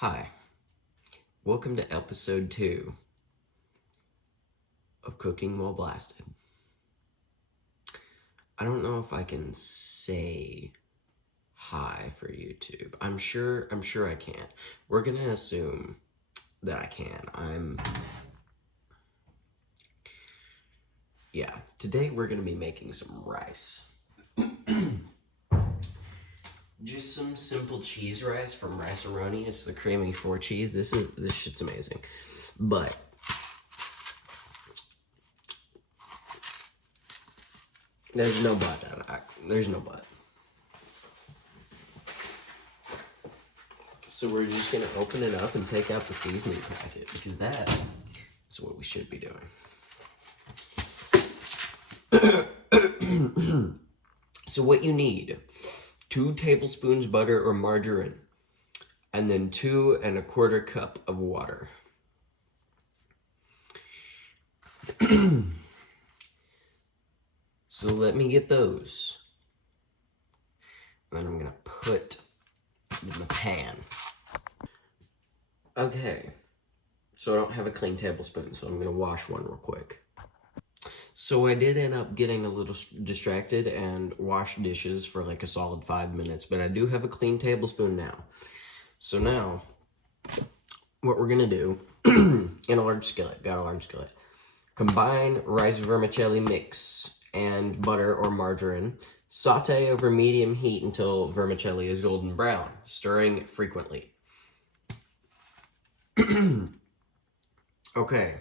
Hi, welcome to episode 2 of Cooking While Blasted. I don't know if I can say hi for YouTube. I'm sure I can. We're gonna assume that I can. Today we're gonna be making some rice. Just some simple cheese rice from Rice-A-Roni. It's the creamy 4 cheese. This shit's amazing. But there's no but. There's no but. So we're just gonna open it up and take out the seasoning packet because that is what we should be doing. So what you need: 2 tablespoons butter or margarine, and then 2 1/4 cup of water. So let me get those. And then I'm gonna put in the pan. Okay, so I don't have a clean tablespoon, so I'm gonna wash one real quick. So I did end up getting a little distracted and washed dishes for like a solid 5 minutes, but I do have a clean tablespoon now. So now, what we're gonna do, in a large skillet, got a large skillet, combine rice vermicelli mix and butter or margarine. Saute over medium heat until vermicelli is golden brown, stirring frequently. Okay.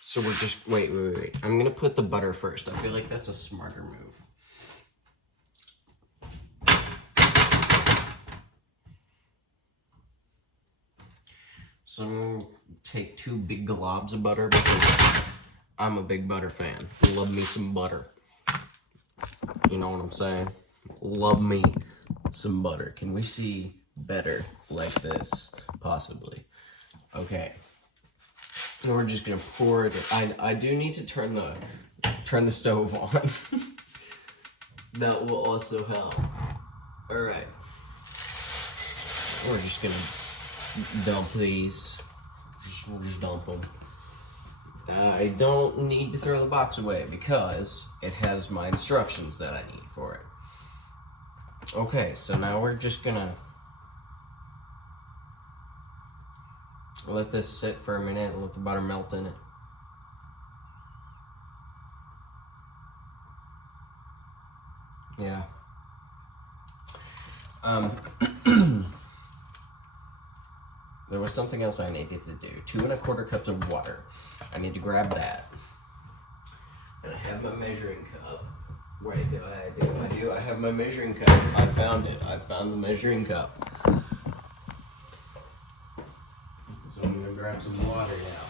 So we're just, wait. I'm gonna put the butter first. I feel like that's a smarter move. So I'm gonna take 2 big globs of butter because I'm a big butter fan. Love me some butter. You know what I'm saying? Love me some butter. Can we see better like this? Possibly. Okay. And we're just gonna pour it. I do need to turn the stove on. That will also help. All right. We're just gonna dump these. We'll just dump them. I don't need to throw the box away because it has my instructions that I need for it. Okay, so now we're just gonna let this sit for a minute and let the butter melt in it. Yeah. There was something else I needed to do. 2 1/4 cups of water. I need to grab that. And I have my measuring cup. Wait, I do. I have my measuring cup. I found it. I found the measuring cup. So I'm gonna grab some water now.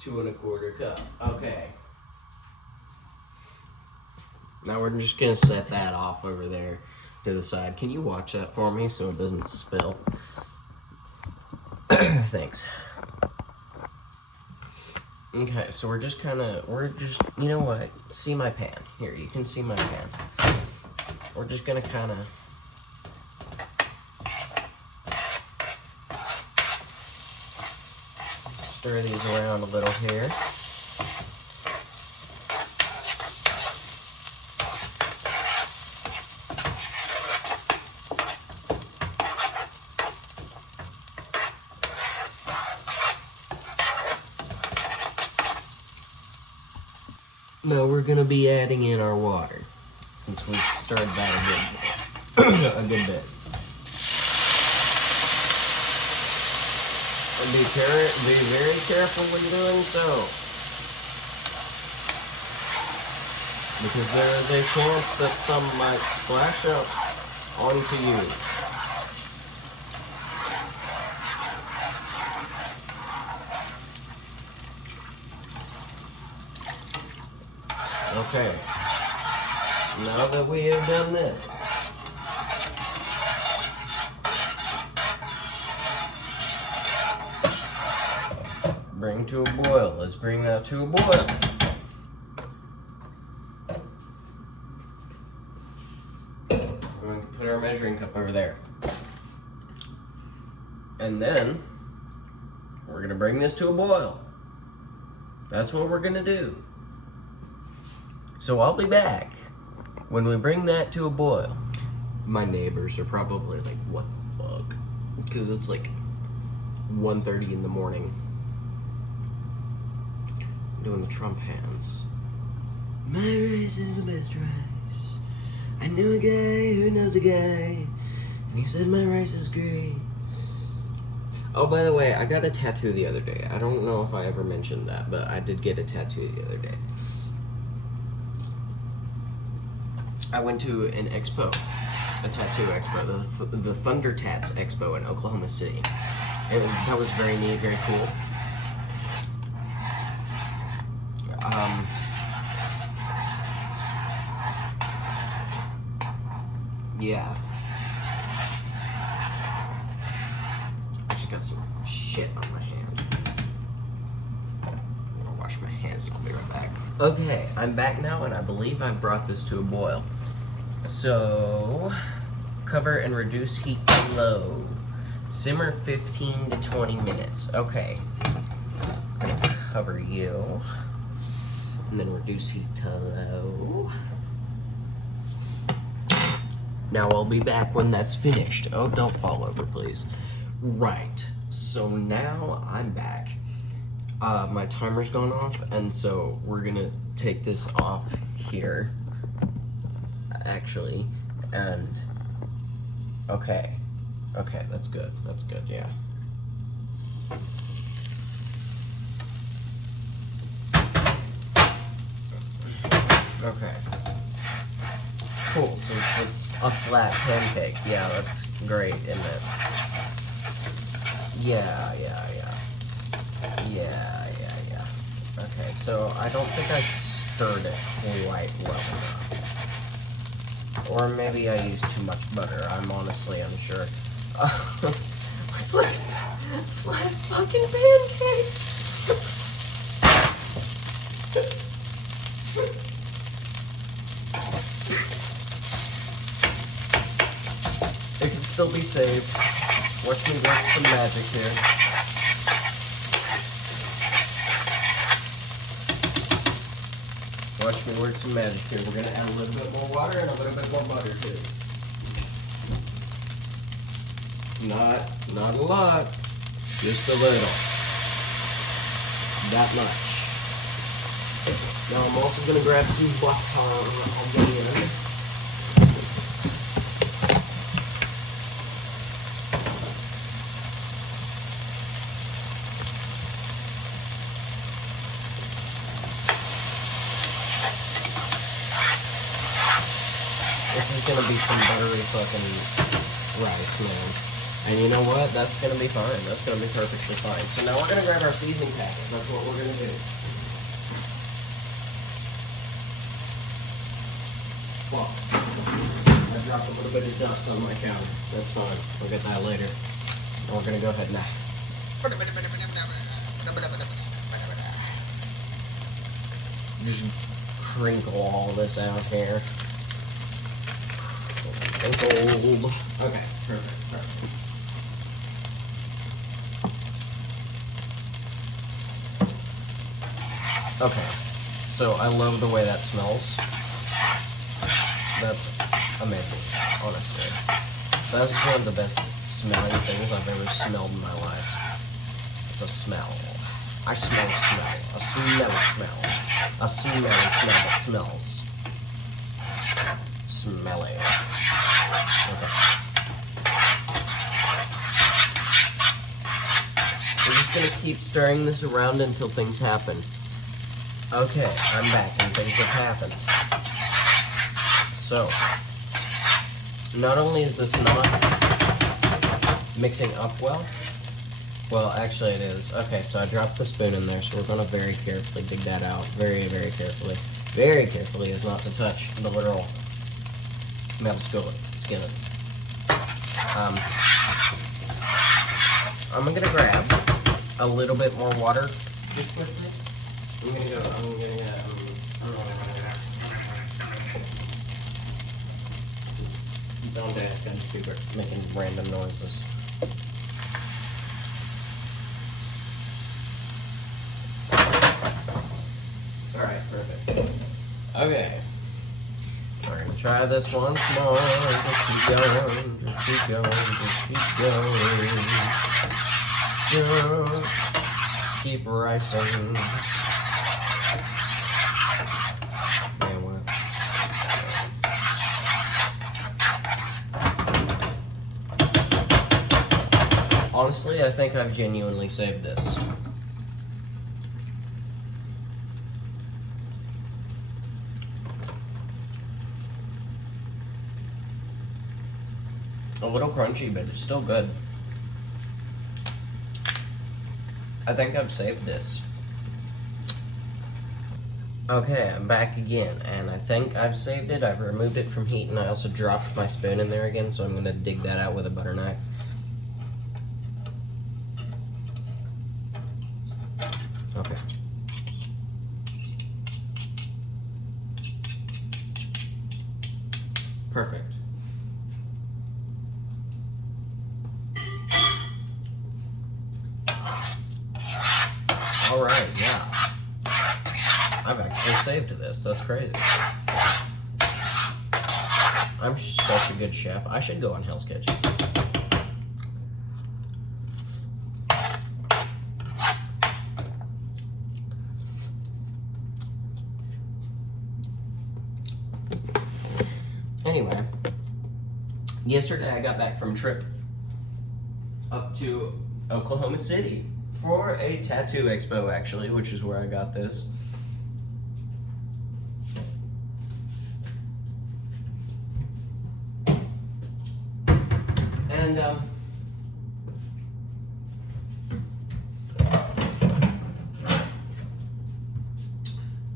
2 1/4 cup. Okay. Now we're just gonna set that off over there to the side. Can you watch that for me so it doesn't spill? Thanks. Okay, so we're just, you know what? See my pan. Here, you can see my pan. We're just gonna stir these around a little here. Now we're gonna be adding in our water since we've stirred that a good bit. And be very careful when doing so, because there is a chance that some might splash up onto you. Okay, now that we have done this, bring to a boil. Let's bring that to a boil. measuring cup over there. And then we're gonna bring this to a boil. That's what we're gonna do. So I'll be back when we bring that to a boil. My neighbors are probably like, what the fuck? Because it's like 1:30 in the morning. I'm doing the Trump hands. My rice is the best rice. I knew a guy who knows a guy, and he said my rice is great. Oh, by the way, I got a tattoo the other day. I don't know if I ever mentioned that, but I did get a tattoo the other day. I went to an expo, a tattoo expo, the Thunder Tats Expo in Oklahoma City. And that was very neat, very cool. Yeah. I just got some shit on my hand. I'm gonna wash my hands and I'll be right back. Okay, I'm back now and I believe I brought this to a boil. So, cover and reduce heat to low. Simmer 15 to 20 minutes. Okay. Cover you. And then reduce heat to low. Now I'll be back when that's finished. Oh, don't fall over, please. Right. So now I'm back. My timer's gone off, and so we're gonna take this off here. Actually, and okay, that's good. That's good. Yeah. Okay. Cool. So it's like a flat pancake. Yeah, that's great, isn't it? Yeah. Okay, so I don't think I stirred it quite well enough. Or maybe I used too much butter. I'm honestly unsure. It's like flat fucking pancake. It can still be saved. Watch me work some magic here. Watch me work some magic here. We're gonna add a little bit more water and a little bit more butter too. Not a lot, just a little. That much. Now I'm also gonna grab some butter again. This is gonna be some buttery fucking rice, man. And you know what? That's gonna be fine. That's gonna be perfectly fine. So now we're gonna grab our seasoning packet. That's what we're gonna do. Well, I dropped a little bit of dust on my counter. That's fine. We'll get that later. And we're gonna go ahead now. Just crinkle all this out here. Gold. Okay, perfect. Okay, so I love the way that smells. That's amazing, honestly. That's one of the best smelling things I've ever smelled in my life. It's a smell. I smell smell. A smelly smell. A smelly smell that smells. Smelly. Okay. We're just gonna keep stirring this around until things happen. Okay, I'm back and things have happened. So, not only is this not mixing up well, actually it is. Okay, so I dropped the spoon in there, so we're gonna very carefully dig that out. Very, very carefully. Very carefully as not to touch the literal metal skillet. I'm gonna grab a little bit more water just quickly. Don't Don't ask, I just be making random noises. Alright, perfect. Okay. We're gonna try this once more. Just keep going, just keep going, just keep going. Just keep rising. Man, what? Honestly, I think I've genuinely saved this. A little crunchy, but it's still good. I think I've saved this. Okay, I'm back again, and I think I've saved it. I've removed it from heat, and I also dropped my spoon in there again, so I'm going to dig that out with a butter knife. Okay. Perfect. Alright, now, I've actually saved this. That's crazy. I'm such a good chef. I should go on Hell's Kitchen. Anyway, yesterday I got back from a trip up to Oklahoma City for a tattoo expo, actually, which is where I got this. And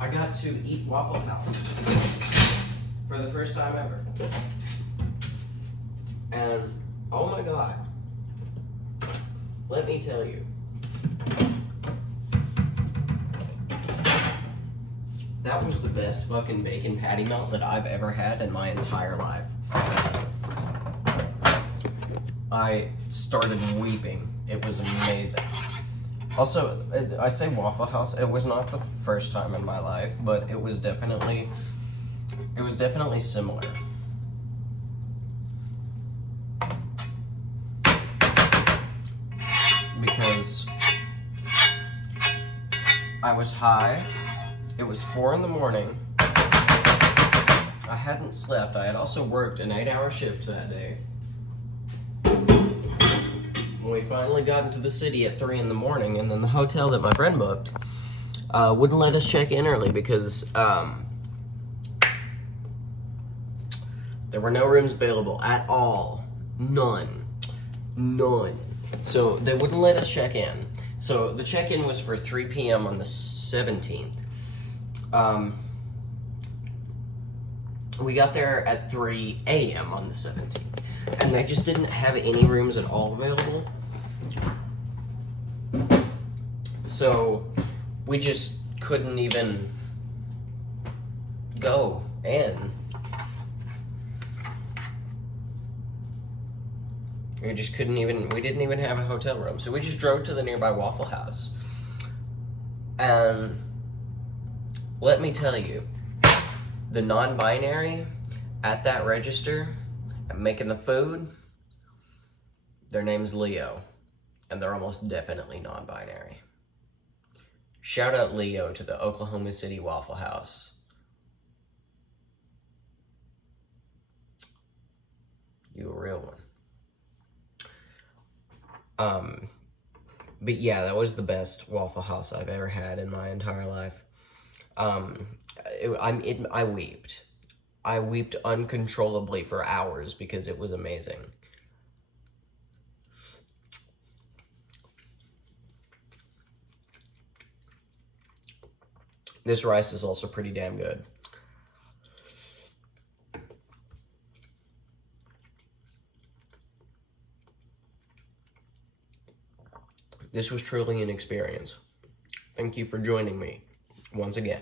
I got to eat Waffle House for the first time ever. And oh my god, let me tell you, that was the best fucking bacon patty melt that I've ever had in my entire life. I started weeping. It was amazing. Also, I say Waffle House, it was not the first time in my life, but it was definitely similar. Because I was high, it was 4 in the morning, I hadn't slept, I had also worked an 8-hour shift that day. When we finally got into the city at 3 in the morning, and then the hotel that my friend booked wouldn't let us check in early because there were no rooms available at all. None. So they wouldn't let us check in. So the check-in was for 3 p.m. on the 17th. We got there at 3 a.m. on the 17th. And they just didn't have any rooms at all available. So we just couldn't even go in. We just couldn't even, we didn't even have a hotel room. So we just drove to the nearby Waffle House. And let me tell you, the non-binary at that register and making the food, their name's Leo. And they're almost definitely non-binary. Shout out Leo to the Oklahoma City Waffle House. You a real one. But yeah, that was the best Waffle House I've ever had in my entire life. I wept. I wept uncontrollably for hours because it was amazing. This rice is also pretty damn good. This was truly an experience. Thank you for joining me once again.